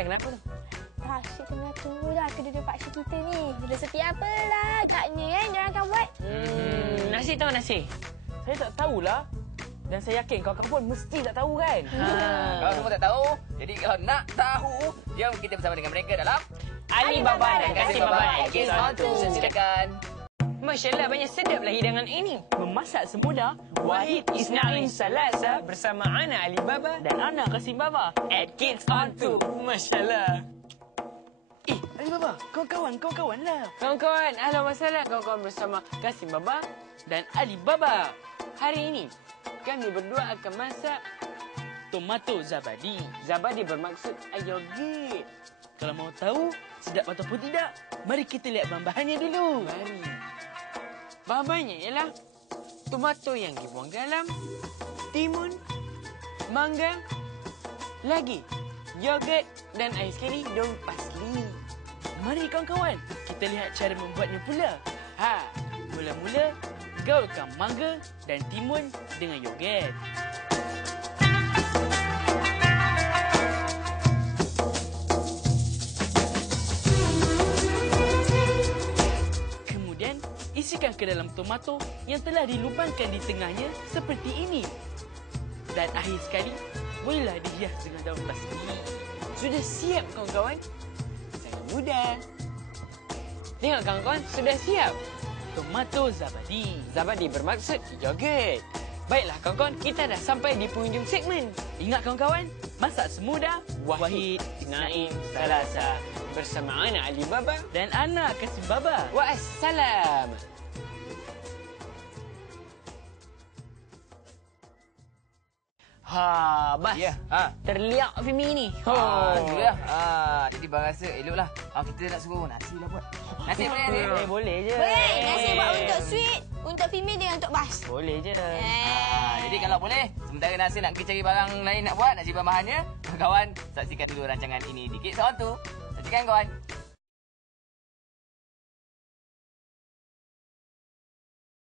Dah kenapa tu? Syed tengah tunggu dah kedua-dua pakcik kita ni. Resepi apalah agaknya kan dia akan buat. Nasi tahu nasi? Saya tak tahulah. Dan saya yakin kau pun mesti tak tahu kan? Kalau semua tak tahu, jadi kalau nak tahu, jom kita bersama dengan mereka dalam Alibaba dan Kassim Baba. Kids on to. Silakan. Masya Allah, banyak sedaplah hidangan ini. Memasak semudah. Wahid Isnain Salasa bersama Ana Alibaba Dan Ana Kassim Baba. at Kids on 2. Masya Allah. Alibaba, kawan-kawan lah. Kawan-kawan, halo masalah. Kawan-kawan bersama Kassim Baba Dan Alibaba. hari ini kami berdua akan masak Tomato zabadi. zabadi bermaksud ayogi. Kalau mau tahu sedap ataupun tidak, mari kita lihat bahan-bahannya dulu. Mari. Bahan-bahannya ialah tomato yang dibuang dalam, timun, mangga, lagi yogurt dan ais kari daun parsley. Mari kawan-kawan, kita lihat cara membuatnya pula. Ha, Mula-mula, gaulkan mangga dan timun dengan yogurt. Kemudian, isikan ke dalam tomato yang telah dilubangkan di tengahnya seperti ini. Dan akhir sekali, bolehlah dihias dengan daun parsley. sudah siap kawan-kawan? Sangat mudah. Tengok kawan-kawan, sudah siap. Tomato zabadi. Zabadi bermaksud yogurt. Baiklah kawan-kawan, kita dah sampai di penghujung segmen. Ingat kawan-kawan, masak semudah. Wahid Isnain Salasa bersama Ana Alibaba Dan Ana Kassim Baba. Wassalam. Ha, bas. Ya, Terliak Fimi ni. Itulah. Jadi bang rasa eloklah. Kita nak suruh nasi lah buat. Nasi boleh nasi? Boleh je. Boleh, nasi buat untuk sweet, untuk female dengan untuk bas. Boleh je. Jadi kalau boleh, sementara nasi nak pergi cari barang lain nak buat, nak cari bahan-bahannya, kawan saksikan dulu rancangan ini di Kids on 2. Saksikan kawan.